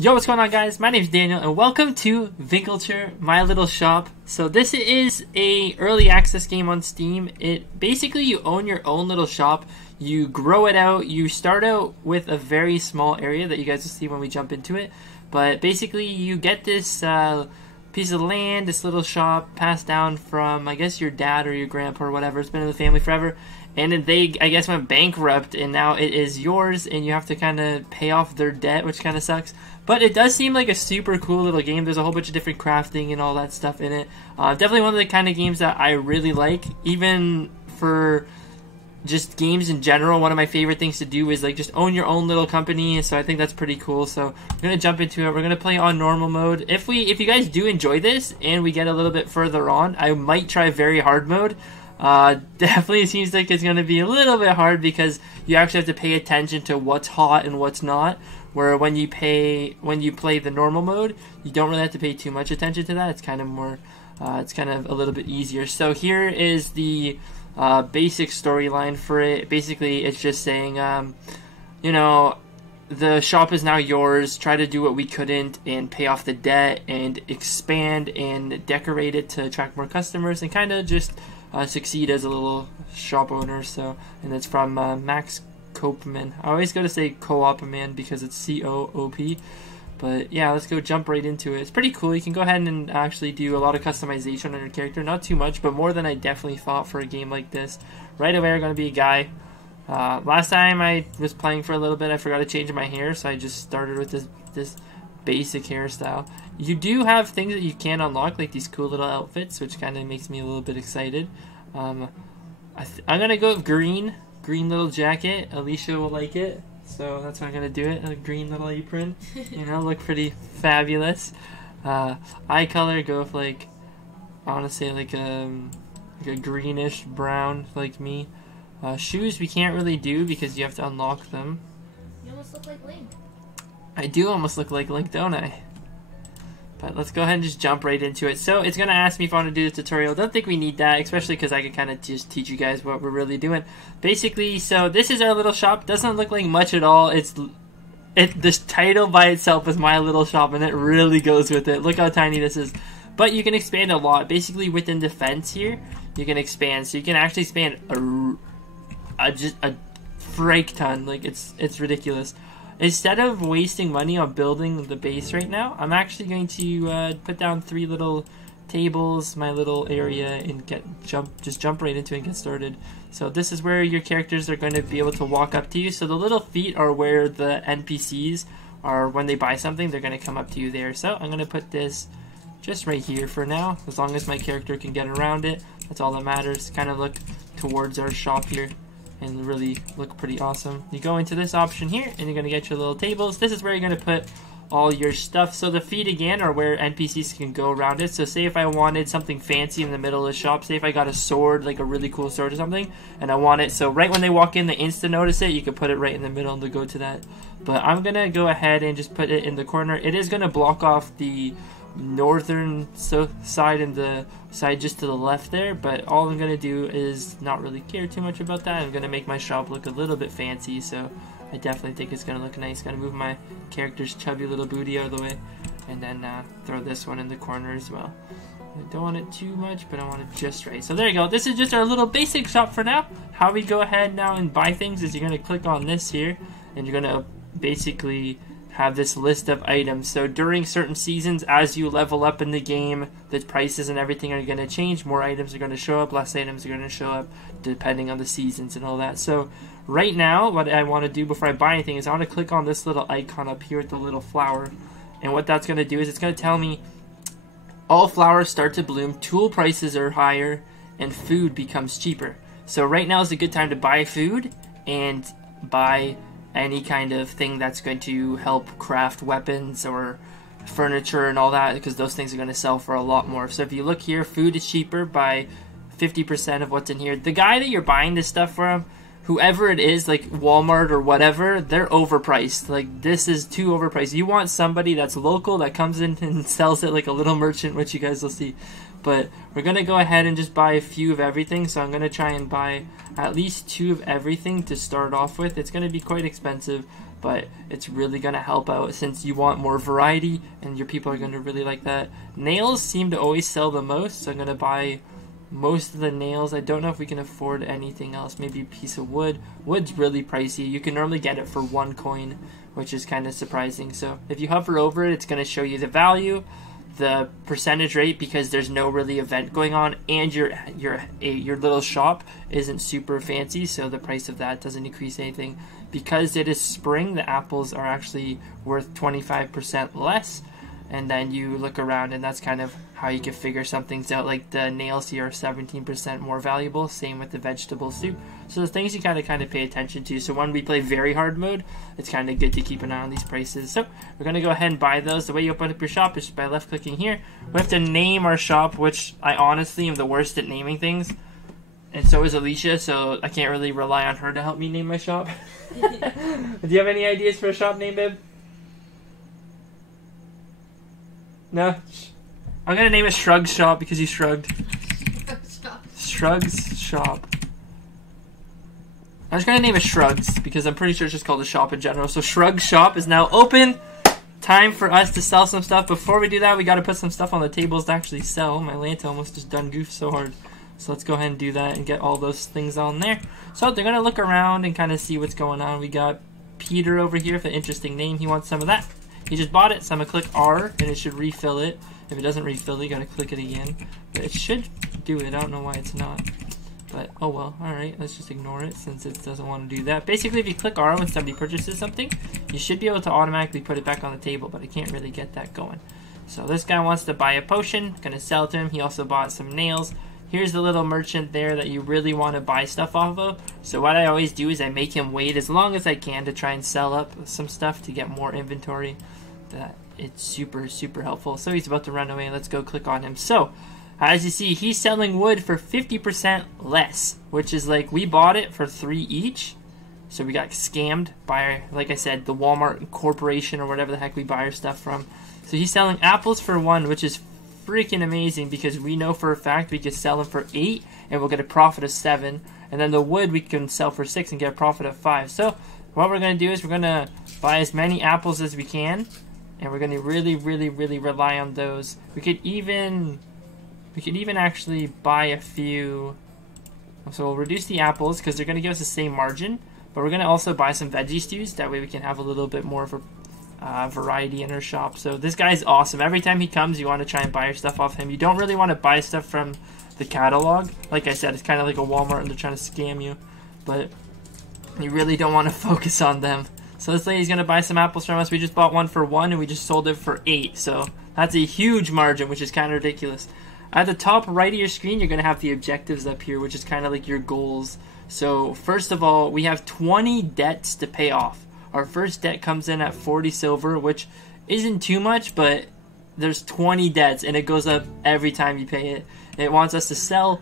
Yo, what's going on, guys? My name is Daniel, and welcome to Winkeltje, my little shop. So this is a early access game on Steam. It basically, you own your own little shop. You grow it out. You start out with a very small area that you guys will see when we jump into it. But basically, you get this piece of land, this little shop, passed down from, I guess, your dad or your grandpa or whatever. It's been in the family forever. And then they, I guess, went bankrupt, and now it is yours, and you have to kind of pay off their debt, which kind of sucks. But it does seem like a super cool little game. There's a whole bunch of different crafting and all that stuff in it. Definitely one of the kind of games that I really like. Even for just games in general, one of my favorite things to do is like just own your own little company. So I think that's pretty cool. So we're gonna jump into it. We're gonna play on normal mode. If you guys do enjoy this and we get a little bit further on, I might try very hard mode. Definitely seems like it's going to be a little bit hard because you actually have to pay attention to what's hot and what's not, where when you play the normal mode, you don't really have to pay too much attention to that. It's kind of more, it's kind of a little bit easier. So here is the basic storyline for it. Basically, it's just saying, you know, the shop is now yours. Try to do what we couldn't and pay off the debt and expand and decorate it to attract more customers and kind of just succeed as a little shop owner. So, and it's from Max Coopman. I always go to say Co-op Man because it's C-O-O-P. But yeah, let's go jump right into it. It's pretty cool. You can go ahead and actually do a lot of customization on your character. Not too much, but more than I definitely thought for a game like this. Right away, we're going to be a guy. Last time I was playing for a little bit, I forgot to change my hair, so I just started with this basic hairstyle. You do have things that you can unlock, like these cool little outfits, which kind of makes me a little bit excited. I'm gonna go with green little jacket. Alicia will like it, so that's how I'm gonna do it. A green little apron, you know, look pretty fabulous. Eye color, go with like, I want to say like a greenish brown, like me. Shoes we can't really do because you have to unlock them. You almost look like Link. I do almost look like Link, don't I? But let's go ahead and just jump right into it. So it's going to ask me if I want to do the tutorial. Don't think we need that, especially because I can kind of just teach you guys what we're really doing. Basically, so this is our little shop. Doesn't look like much at all. This title by itself is my little shop, and it really goes with it. Look how tiny this is. But you can expand a lot. Basically, within the fence here, you can expand. So you can actually expand just a freak ton. Like, it's ridiculous. Instead of wasting money on building the base right now, I'm actually going to put down 3 little tables, my little area, and just jump right into it and get started. So this is where your characters are going to be able to walk up to you. So the little feet are where the NPCs are. When they buy something, they're going to come up to you there. So I'm going to put this just right here for now, as long as my character can get around it. That's all that matters. Kind of look towards our shop here and really look pretty awesome. You go into this option here and you're going to get your little tables. This is where you're going to put all your stuff. So the feet again are where NPCs can go around it. So say if I wanted something fancy in the middle of the shop, say if I got a sword, like a really cool sword or something, and I want it, so right when they walk in they insta notice it, you can put it right in the middle and to go to that. But I'm going to go ahead and just put it in the corner. It is going to block off the northern side and the side just to the left there, but all I'm going to do is not really care too much about that. I'm going to make my shop look a little bit fancy, so I definitely think it's going to look nice. Going to move my character's chubby little booty out of the way, and then throw this one in the corner as well. I don't want it too much, but I want it just right. So there you go. This is just our little basic shop for now. How we go ahead now and buy things is you're going to click on this here, and you're going to basically have this list of items. So during certain seasons, as you level up in the game, the prices and everything are going to change. More items are going to show up, less items are going to show up depending on the seasons and all that. So right now, what I want to do before I buy anything is I want to click on this little icon up here with the little flower. And what that's going to do is it's going to tell me all flowers start to bloom, tool prices are higher, and food becomes cheaper. So right now is a good time to buy food and buy any kind of thing that's going to help craft weapons or furniture and all that, because those things are going to sell for a lot more. So if you look here, food is cheaper by 50% of what's in here. The guy that you're buying this stuff from, whoever it is, like Walmart or whatever, they're overpriced. Like, this is too overpriced. You want somebody that's local that comes in and sells it like a little merchant, which you guys will see. But we're going to go ahead and just buy a few of everything. So I'm going to try and buy at least 2 of everything to start off with. It's going to be quite expensive, but it's really going to help out since you want more variety and your people are going to really like that. Nails seem to always sell the most, so I'm going to buy most of the nails. I don't know if we can afford anything else. Maybe a piece of wood. Wood's really pricey. You can normally get it for 1 coin, which is kind of surprising. So if you hover over it, it's going to show you the value, the percentage rate, because there's no really event going on, and your little shop isn't super fancy, so the price of that doesn't increase anything. Because it is spring, the apples are actually worth 25% less. And then you look around, and that's kind of how you can figure some things out. Like the nails here are 17% more valuable. Same with the vegetable soup. So the things you kind of pay attention to. So when we play very hard mode, it's kind of good to keep an eye on these prices. So we're going to go ahead and buy those. The way you open up your shop is by left clicking here. We have to name our shop, which I honestly am the worst at naming things. And so is Alicia, so I can't really rely on her to help me name my shop. Do you have any ideas for a shop name, babe? No? I'm gonna name it Shrugs Shop because you shrugged. Shrugs Shop. I'm just gonna name it Shrugs because I'm pretty sure it's just called a shop in general. So Shrugs Shop is now open. Time for us to sell some stuff. Before we do that, we gotta put some stuff on the tables to actually sell. My Lanta almost just done goofed so hard. So let's go ahead and do that and get all those things on there. So they're gonna look around and kind of see what's going on. We got Peter over here with an interesting name. He wants some of that. He just bought it, so I'm going to click R, and it should refill it. If it doesn't refill it, you got to click it again. But it should do it. I don't know why it's not. But, oh well. Alright, let's just ignore it since it doesn't want to do that. Basically, if you click R when somebody purchases something, you should be able to automatically put it back on the table, but I can't really get that going. So this guy wants to buy a potion. Going to sell it to him. He also bought some nails. Here's the little merchant there that you really want to buy stuff off of. So what I always do is I make him wait as long as I can to try and sell up some stuff to get more inventory. That it's super helpful. So he's about to run away. Let's go click on him. So as you see, he's selling wood for 50% less, which is like we bought it for 3 each. So we got scammed by, like I said, the Walmart Corporation or whatever the heck we buy our stuff from. So he's selling apples for 1, which is freaking amazing because we know for a fact we could sell them for 8 and we'll get a profit of 7. And then the wood we can sell for 6 and get a profit of 5. So what we're going to do is we're going to buy as many apples as we can. And we're going to really rely on those. We could even actually buy a few. So we'll reduce the apples because they're going to give us the same margin. But we're going to also buy some veggie stews. That way we can have a little bit more of a variety in our shop. So this guy's awesome. Every time he comes, you want to try and buy your stuff off him. You don't really want to buy stuff from the catalog. Like I said, it's kind of like a Walmart and they're trying to scam you. But you really don't want to focus on them. So this lady's going to buy some apples from us. We just bought 1 for 1 and we just sold it for 8. So that's a huge margin, which is kind of ridiculous. At the top right of your screen, you're going to have the objectives up here, which is kind of like your goals. So first of all, we have 20 debts to pay off. Our first debt comes in at 40 silver, which isn't too much, but there's 20 debts and it goes up every time you pay it. It wants us to sell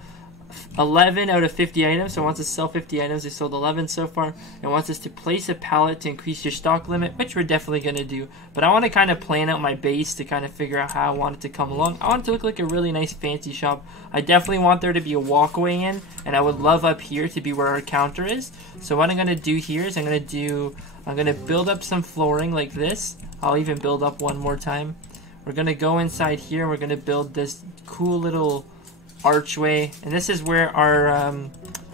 11 out of 50 items, so it wants us to sell 50 items. We sold 11 so far. It wants us to place a pallet to increase your stock limit, which we're definitely going to do. But I want to kind of plan out my base to kind of figure out how I want it to come along. I want it to look like a really nice fancy shop. I definitely want there to be a walkway in, and I would love up here to be where our counter is. So what I'm going to do here is I'm going to build up some flooring like this. I'll even build up one more time. We're going to go inside here and we're going to build this cool little archway, and this is where our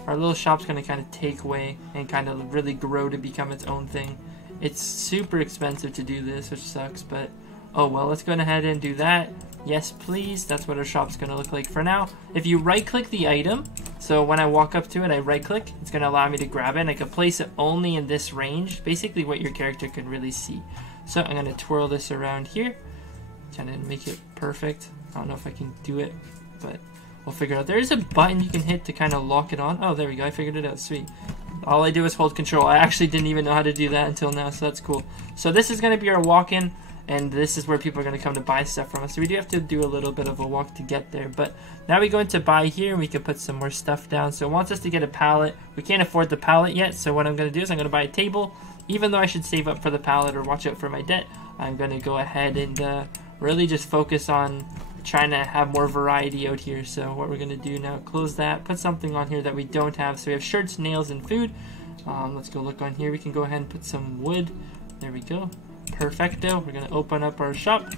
little shop's going to kind of take away and kind of really grow to become its own thing. It's super expensive to do this, which sucks, but oh well. Let's go ahead and do that. Yes please. That's what our shop's going to look like for now. If you right click the item, so when I walk up to it I right click, it's going to allow me to grab it and I can place it only in this range, basically what your character can really see. So I'm going to twirl this around here, kind of make it perfect. I don't know if I can do it, but we'll figure it out. There is a button you can hit to kind of lock it on. Oh, there we go. I figured it out. Sweet. All I do is hold control. I actually didn't even know how to do that until now, so that's cool. So this is going to be our walk-in, and this is where people are going to come to buy stuff from us. So we do have to do a little bit of a walk to get there. But now we go into buy here, and we can put some more stuff down. So it wants us to get a pallet. We can't afford the pallet yet, so what I'm going to do is I'm going to buy a table. Even though I should save up for the pallet or watch out for my debt, I'm going to go ahead and really just focus on trying to have more variety out here. So what we're going to do now, close that, put something on here that we don't have. So we have shirts, nails, and food. Let's go look on here. We can go ahead and put some wood. There we go. Perfecto. We're going to open up our shop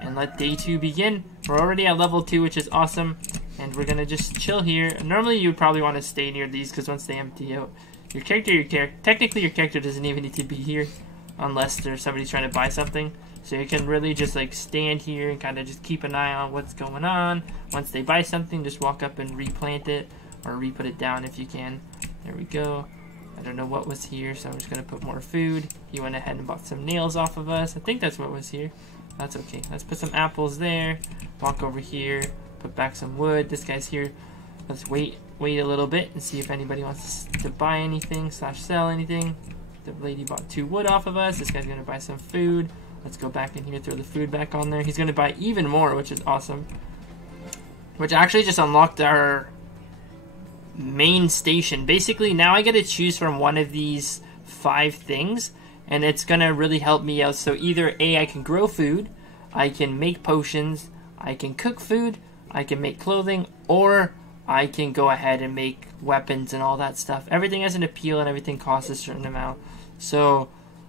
and let day 2 begin. We're already at level 2, which is awesome. And we're going to just chill here. Normally, you would probably want to stay near these because once they empty out, technically your character doesn't even need to be here unless there's somebody trying to buy something. So you can really just like stand here and kind of just keep an eye on what's going on. Once they buy something, just walk up and replant it or re-put it down if you can. There we go. I don't know what was here, so I'm just going to put more food. He went ahead and bought some nails off of us. I think that's what was here. That's okay. Let's put some apples there. Walk over here. Put back some wood. This guy's here. Let's wait a little bit and see if anybody wants to buy anything / sell anything. The lady bought 2 wood off of us. This guy's going to buy some food. Let's go back in here, throw the food back on there. He's going to buy even more, which is awesome. Which actually just unlocked our main station. Basically, now I get to choose from one of these 5 things, and it's going to really help me out. So either A, I can grow food, I can make potions, I can cook food, I can make clothing, or I can go ahead and make weapons and all that stuff. Everything has an appeal and everything costs a certain amount. So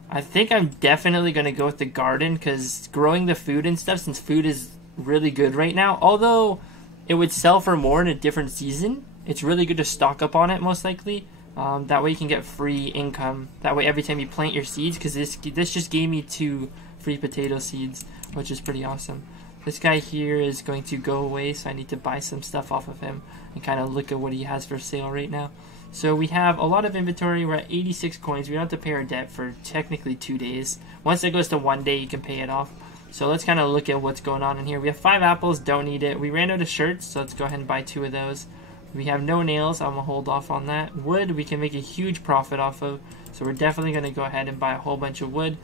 I think I'm definitely going to go with the garden because growing the food and stuff, since food is really good right now, although it would sell for more in a different season, it's really good to stock up on it most likely. That way you can get free income. That way every time you plant your seeds, because this just gave me 2 free potato seeds, which is pretty awesome. This guy here is going to go away, so I need to buy some stuff off of him and kind of look at what he has for sale right now. So we have a lot of inventory. We're at 86 coins. We don't have to pay our debt for technically 2 days. Once it goes to 1 day, you can pay it off. So let's kind of look at what's going on in here. We have 5 apples. Don't need it. We ran out of shirts, so let's go ahead and buy 2 of those. We have no nails. I'm going to hold off on that. Wood, we can make a huge profit off of. So we're definitely going to go ahead and buy a whole bunch of wood.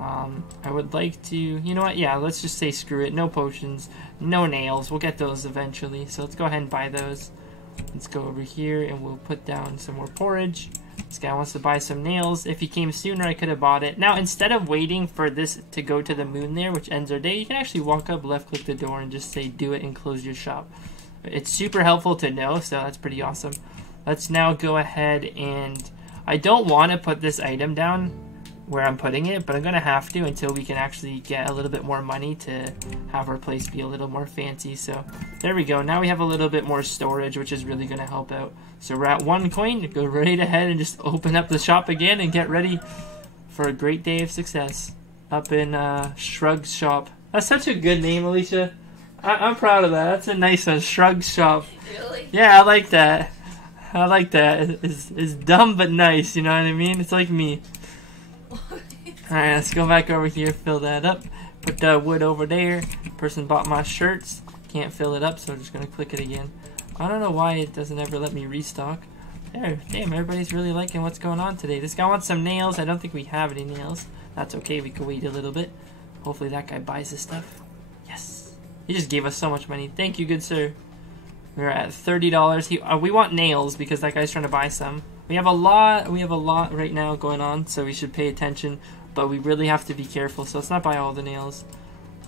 I would like to, you know what, yeah, let's just say screw it. No potions, no nails. We'll get those eventually. So let's go ahead and buy those. Let's go over here and we'll put down some more porridge. This guy wants to buy some nails. If he came sooner, I could have bought it. Now, instead of waiting for this to go to the moon there, which ends our day, you can actually walk up, left-click the door, and just say do it and close your shop. It's super helpful to know, so that's pretty awesome. Let's now go ahead and... I don't want to put this item down where I'm putting it, but I'm going to have to until we can actually get a little bit more money to have our place be a little more fancy. So there we go. Now we have a little bit more storage, which is really going to help out. So we're at 1 coin. Go right ahead and just open up the shop again and get ready for a great day of success up in Shrug's shop. That's such a good name, Alicia. I'm proud of that. That's a nice one, Shrug's shop. Really? Yeah, I like that. I like that. It's dumb but nice, you know what I mean? It's like me. Alright, let's go back over here, fill that up. Put the wood over there. Person bought my shirts. Can't fill it up, so I'm just going to click it again. I don't know why it doesn't ever let me restock. There, damn, everybody's really liking what's going on today. This guy wants some nails. I don't think we have any nails. That's okay, we can wait a little bit. Hopefully that guy buys this stuff. Yes. He just gave us so much money. Thank you, good sir. We're at $30. We want nails because that guy's trying to buy some. We have a lot right now going on, so we should pay attention, but we really have to be careful, so let's not buy all the nails.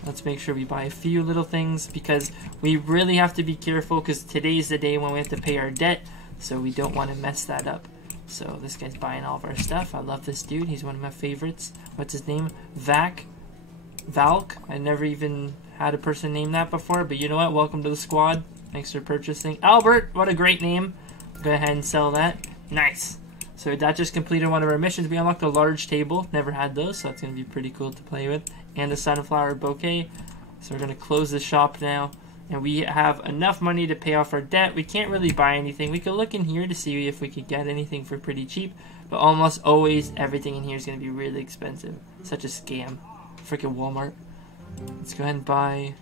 Let's make sure we buy a few little things because we really have to be careful because today's the day when we have to pay our debt, so we don't want to mess that up. So this guy's buying all of our stuff. I love this dude. He's one of my favorites. What's his name? Valk? I never even had a person name that before, but you know what? Welcome to the squad. Thanks for purchasing. Albert, what a great name. Go ahead and sell that. Nice. So that just completed one of our missions. We unlocked a large table. Never had those, so that's going to be pretty cool to play with. And a sunflower bouquet. So we're going to close the shop now. And we have enough money to pay off our debt. We can't really buy anything. We could look in here to see if we could get anything for pretty cheap. But almost always, everything in here is going to be really expensive. Such a scam. Freaking Walmart. Let's go ahead and buy...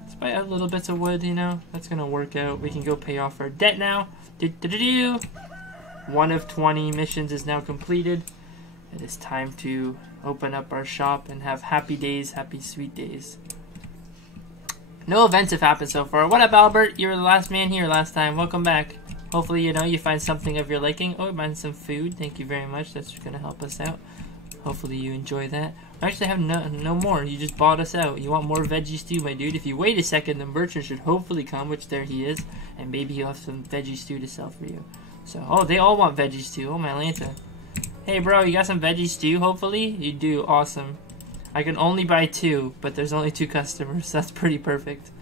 Let's buy a little bits of wood, you know. That's going to work out. We can go pay off our debt now. Do-do-do-do. 1 of 20 missions is now completed. It is time to open up our shop and have happy days, happy sweet days. No events have happened so far. What up, Albert? You were the last man here last time. Welcome back. Hopefully, you know, you find something of your liking. Oh, find some food. Thank you very much. That's going to help us out. Hopefully you enjoy that. I actually have no more. You just bought us out. You want more veggie stew, my dude? If you wait a second, the merchant should hopefully come, which there he is. And maybe he'll have some veggie stew to sell for you. So, oh, they all want veggies too. Oh, my Lanta. Hey, bro, you got some veggies too, hopefully? You do. Awesome. I can only buy 2, but there's only 2 customers. That's pretty perfect.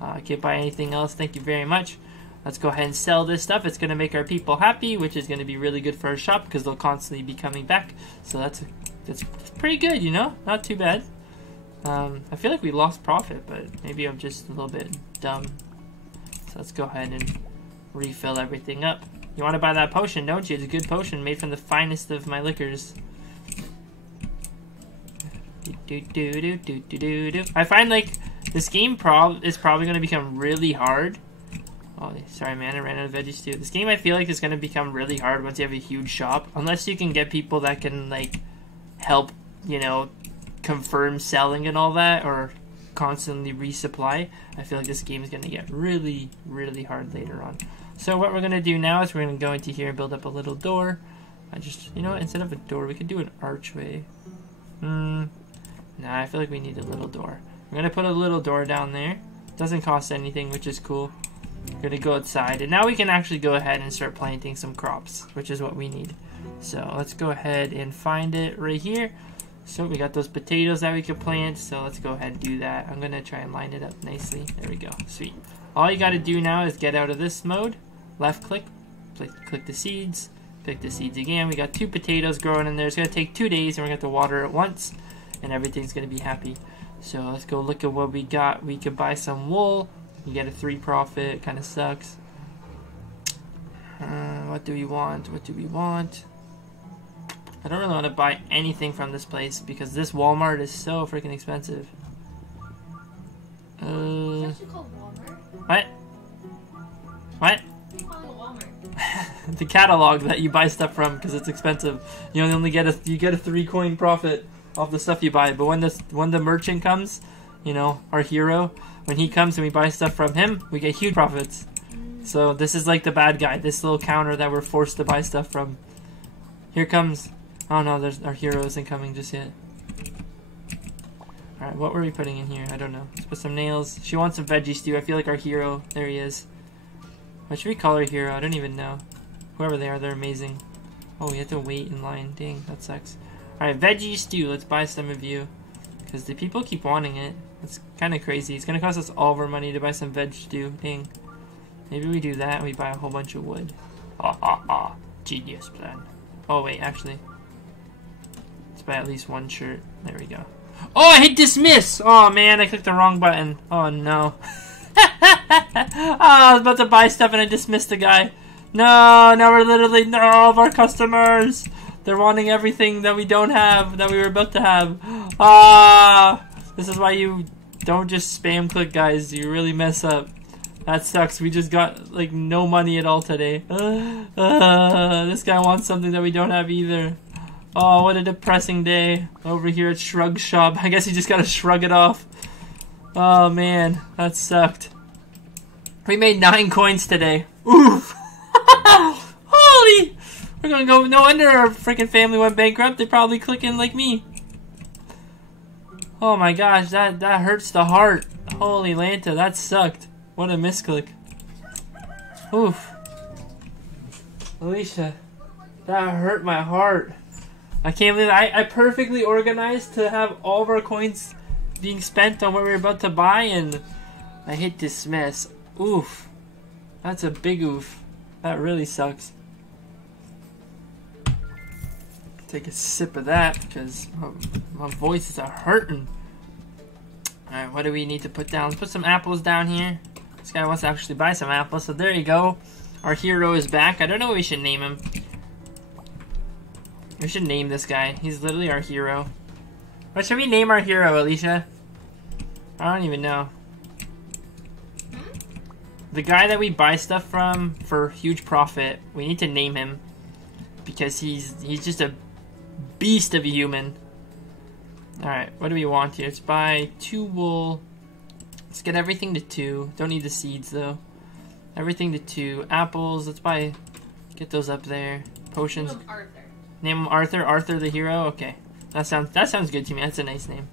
I can't buy anything else. Thank you very much. Let's go ahead and sell this stuff. It's going to make our people happy, which is going to be really good for our shop because they'll constantly be coming back. So that's pretty good, you know? Not too bad. I feel like we lost profit, but maybe I'm just a little bit dumb. So let's go ahead and refill everything up. You want to buy that potion, don't you? It's a good potion made from the finest of my liquors. I find like this game is probably going to become really hard. Oh, sorry man, I ran out of veggies too. This game I feel like is going to become really hard once you have a huge shop. Unless you can get people that can like help, you know, confirm selling and all that, or constantly resupply. I feel like this game is going to get really, really hard later on. So what we're going to do now is we're going to go into here and build up a little door. You know what, instead of a door, we could do an archway. Nah, I feel like we need a little door. We're going to put a little door down there. Doesn't cost anything, which is cool. We're going to go outside, and now we can actually go ahead and start planting some crops, which is what we need. So let's go ahead and find it right here. So we got those potatoes that we could plant, so let's go ahead and do that. I'm going to try and line it up nicely. There we go. Sweet. All you got to do now is get out of this mode. Left click, click the seeds, click the seeds again. We got 2 potatoes growing in there. It's going to take 2 days, and we're going to have to water it once, and everything's going to be happy. So let's go look at what we got. We could buy some wool. You get a 3 profit. Kind of sucks. What do we want? What do we want? I don't really want to buy anything from this place because this Walmart is so freaking expensive. It's actually called Walmart. What? What? It's called Walmart. The catalog that you buy stuff from because it's expensive. You only get a 3 coin profit off the stuff you buy. But when the merchant comes, you know, our hero, when he comes and we buy stuff from him, we get huge profits. So this is like the bad guy, this little counter that we're forced to buy stuff from. Here comes. Oh no, our hero isn't coming just yet. Alright, what were we putting in here? I don't know. Let's put some nails. She wants some veggie stew. I feel like our hero. There he is. What should we call our hero? I don't even know. Whoever they are, they're amazing. Oh, we have to wait in line. Dang, that sucks. Alright, veggie stew. Let's buy some of you. Because the people keep wanting it. It's kind of crazy. It's going to cost us all of our money to buy some veg stew. Dang. Maybe we do that and we buy a whole bunch of wood. Ha ha ha. Genius plan. Oh, wait, actually. Let's buy at least 1 shirt. There we go. Oh, I hit dismiss! Oh, man, I clicked the wrong button. Oh, no. Oh, I was about to buy stuff and I dismissed the guy. No, now we're literally... No, all of our customers. They're wanting everything that we don't have, that we were about to have. Ah! This is why you don't just spam click, guys. You really mess up. That sucks. We just got, like, no money at all today. This guy wants something that we don't have either. Oh, what a depressing day over here at Shrug Shop. I guess you just gotta shrug it off. Oh, man. That sucked. We made 9 coins today. Oof! Holy! We're gonna go... No wonder our freaking family went bankrupt. They probably clicking like me. Oh my gosh, that hurts the heart. Holy Lanta, that sucked. What a misclick. Oof. Alicia, that hurt my heart. I can't believe I perfectly organized to have all of our coins being spent on what we were about to buy, and I hit dismiss. Oof. That's a big oof. That really sucks. Take a sip of that because my voice is hurting. Alright, what do we need to put down? Let's put some apples down here. This guy wants to actually buy some apples, so there you go. Our hero is back. I don't know what we should name him. We should name this guy. He's literally our hero. What should we name our hero, Alicia? I don't even know. The guy that we buy stuff from for huge profit, we need to name him. Because he's just a beast of a human. Alright, what do we want here? Let's buy 2 wool. Let's get everything to 2. Don't need the seeds though. Everything to 2. Apples, let's buy... Get those up there. Potions. Name him Arthur. Name him Arthur? Arthur the hero? Okay. That sounds good to me. That's a nice name.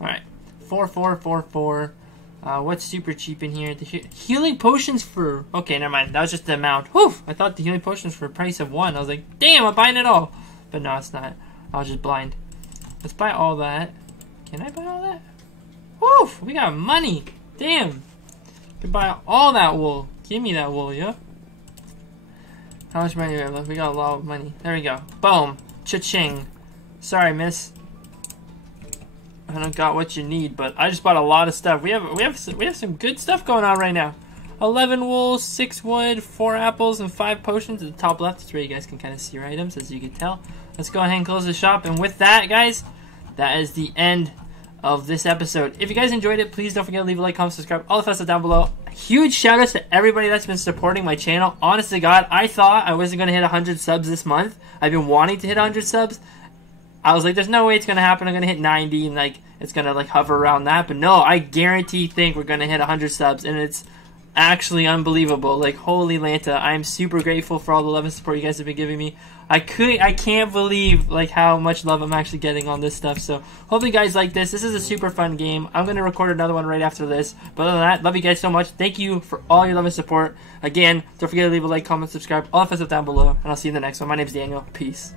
Alright. 4, 4, 4, 4. What's super cheap in here? The healing potions for... Okay, never mind. That was just the amount. Whew! I thought the healing potions for a price of 1. I was like, damn, I'm buying it all. But no, it's not. I was just blind. Let's buy all that. Can I buy all that? Whew! We got money. Damn. Can buy all that wool. Give me that wool, yeah? How much money do we have left? We got a lot of money. There we go. Boom. Cha-ching. Sorry, miss. I don't got what you need, but I just bought a lot of stuff. We have some good stuff going on right now. 11 wool, 6 wood, 4 apples, and 5 potions. At the top left is where you guys can kind of see your items, as you can tell. Let's go ahead and close the shop. And with that, guys, that is the end of this episode. If you guys enjoyed it, please don't forget to leave a like, comment, subscribe, all the fun stuff down below. Huge shout outs to everybody that's been supporting my channel. Honest to God, I thought I wasn't going to hit 100 subs this month. I've been wanting to hit 100 subs. I was like, there's no way it's going to happen. I'm going to hit 90 and like it's going to like hover around that. But no, I guarantee think we're going to hit 100 subs, and it's actually unbelievable. Like, holy Lanta, I'm super grateful for all the love and support you guys have been giving me. I can't believe like how much love I'm actually getting on this stuff. So hopefully you guys like this. This is a super fun game. I'm going to record another one right after this. But other than that, love you guys so much. Thank you for all your love and support. Again, don't forget to leave a like, comment, subscribe, all the fun stuff down below. And I'll see you in the next one. My name's Daniel. Peace.